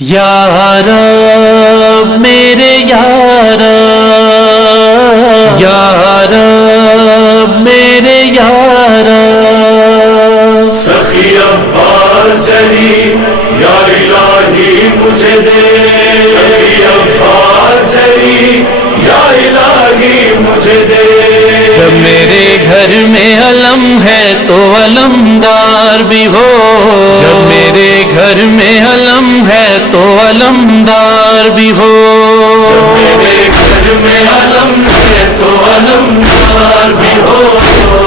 یا رب میرے یار، یا رب میرے یار، سخی عباس جری یا الہی مجھے دے، سخی عباس جری یا الہی مجھے دے۔ جب میرے گھر میں علم ہے تو علمدار بھی ہو، جب میرے گھر میں علم ہے تو علمدار بھی ہو، جب میرے گھر میں علم ہے تو علمدار بھی ہو،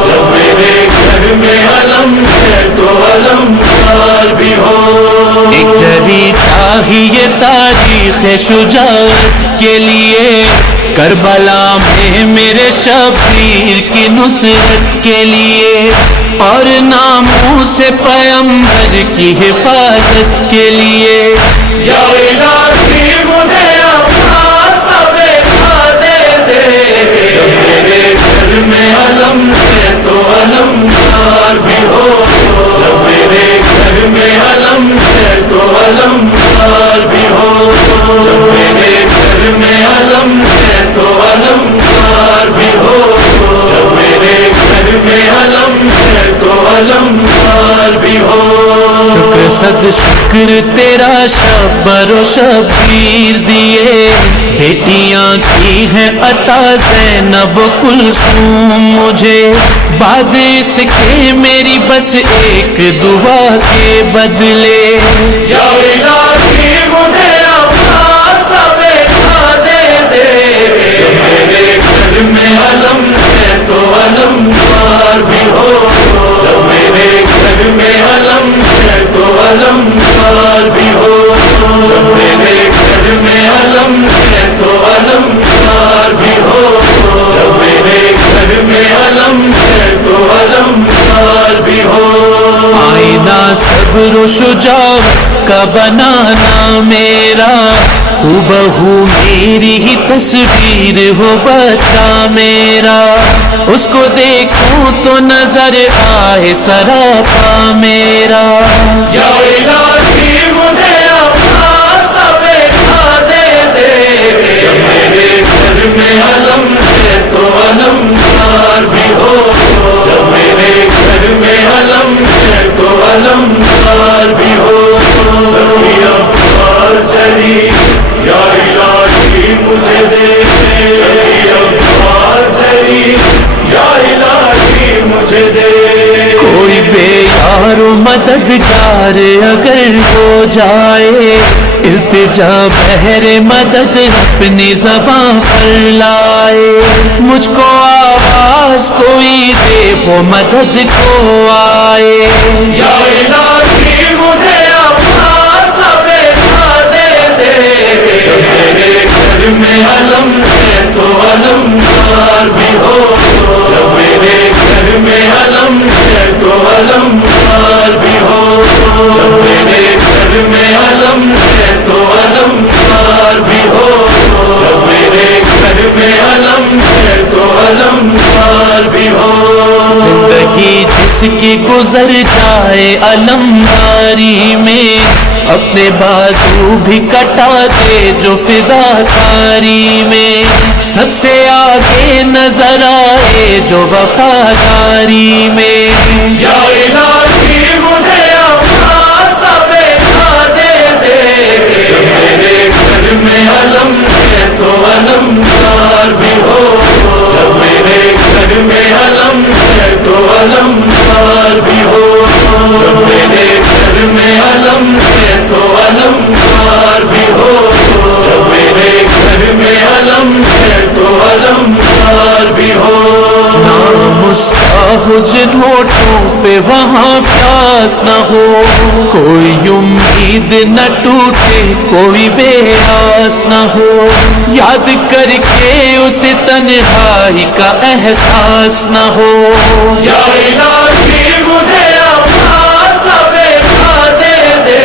جب میرے گھر میں علم ہے تو علمدار بھی ہو۔ ایک جری چاہیے تاریخ شجاعت کے لیے، کربلا میں میرے شبیر کی نصرت کے لیے، اور ناموس پیغمبر کی حفاظت کے لیے۔ یا الہی مجھے اپنا سب دے دے، جب میرے گھر میں علم ہے تو علمدار بھی ہو، جب میرے گھر میں علم ہے تو علمدار بھی ہو، جب میرے گھر میں علم ہے تو علمدار بھی ہو، جب میرے گھر میں علم ہے تو علمدار بھی ہو۔ شکر صد شکر تیرا شبر و شبیر دیے، بیٹیاں کی ہیں عطا زینب و کلثوم مجھے، بعد اس کے میری بس ایک دعا کے بدلے۔ یا الہی مجھے اپنا سب دے دے، جب میرے گھر میں علم ہے تو علمدار بھی ہو، جب میرے گھر میں علم ہے تو علمدار بھی ہو، جب میرے گھر میں علم ہے تو علمدار بھی ہو، جب میرے گھر میں علم ہے تو علمدار بھی ہو۔ آئینہ صبر و شجاعت کا بنانا میرا، ہو میری ہی تصویر ہو بچہ میرا، اس کو دیکھوں تو نظر آئے سراپا میرا۔ یا الہی مجھے اپنا سب دے دے، جب میرے گھر میں علم ہے تو علمدار بھی ہو، جب میرے گھر میں علم ہے تو علمدار بھی ہو۔ سخی عباس جری یا الہی مجھے دے، سخی عباس جری یا الہی مجھے دے۔ کوئی بے یار و مددگار اگر ہو جائے، التجا بہر مدد اپنی زباں پر لائے، مجھ کو آواز کوئی دے وہ مدد کو آئے۔ یا الہی مجھے اپنا سب دے دے، جب میرے گھر میں علم ہے تو علمدار بھی ہو، جب میرے گھر میں علم ہے تو علمدار بھی ہو، جب میرے گھر میں علم ہے تو علمدار بھی ہو، جب میرے گھر میں علم ہے تو علمدار بھی ہو۔ زندگی جس کی گزر جائے علمداری میں، اپنے بازو بھی کٹا دے جو فداکاری میں، سب سے آگے نظر آئے جو وفاداری میں۔ یا الہی مجھے اپنا سب دے دے، جب میرے گھر میں علم ہے تو علمدار بھی ہو، جب میرے گھر میں علم ہے تو علمدار بھی ہو، جب میرے گھر میں علم ہے تو علمدار بھی ہو، جب میرے گھر میں علم ہے تو علمدار بھی ہو۔ مستحج ہوٹوں پہ وہاں پیاس نہ ہو، کوئی امید نہ ٹوٹے کوئی بے آس نہ ہو، یاد کر کے اسے تنہائی کا احساس نہ ہو۔ یا الہی مجھے اپنا سب دے دے،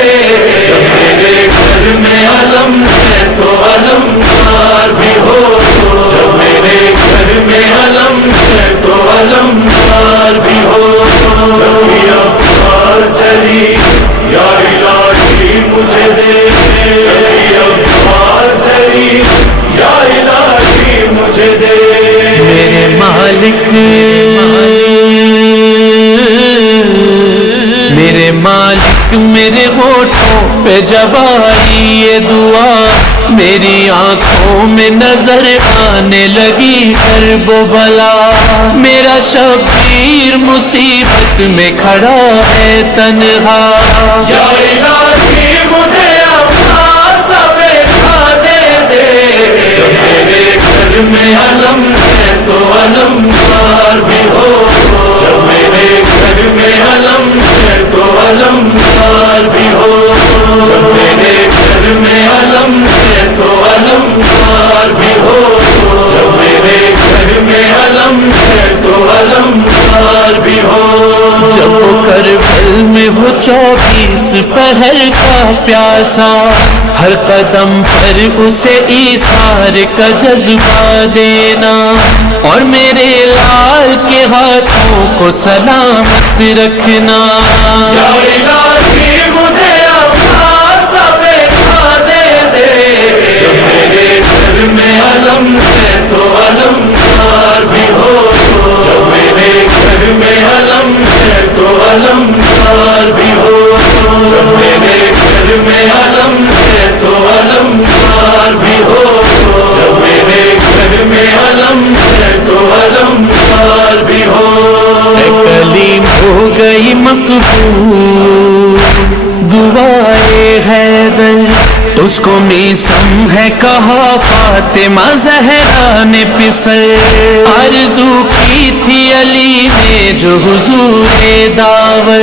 جب میرے گھر میں علم ہے تو علمدار بھی ہو، جب میرے گھر میں علم ہے تو علمدار بھی ہو۔ سخی عباس جری یا الہی مجھے دے، مالک میرے مالک میرے ہونٹوں پہ جب آئی یہ دعا میری آنکھوں میں نظر آنے لگی کرب و بلا میرا شبیر مصیبت میں کھڑا ہے تنہا یا الہی مجھے اپنا سب دے دے جب میرے گھر میں علم ہے تو علمدار بھی ہو جب میرے گھر میں علم ہے تو علمدار بھی ہو جب میرے گھر میں علم ہے تو علمدار بھی ہو جب میرے گھر میں علم ہے تو علمدار بھی ہو جب وہ کربل میں ہو 24 پہر کا پیاسا ہر قدم پر اسے ایثار کا جذبہ دینا اور میرے لال کے ہاتھوں کو سلامت رکھنا یا الہی مجھے اپنا سب دے دے جب میرے گھر میں علم ہے تو علمدار بھی ہو جب میرے گھر میں علم ہے تو علمدار بھی ہو جب میرے گھر میں علم ہے تو علمدار بھی ہو جب میرے گھر میں علم ہے تو علمدار بھی ہو اے کلیم ہو گئی مقبول دعائے حیدر اس کو میسم ہے کہا فاطمہ زہرا نے پسر آرزو کی تھی علی نے جو حضور داور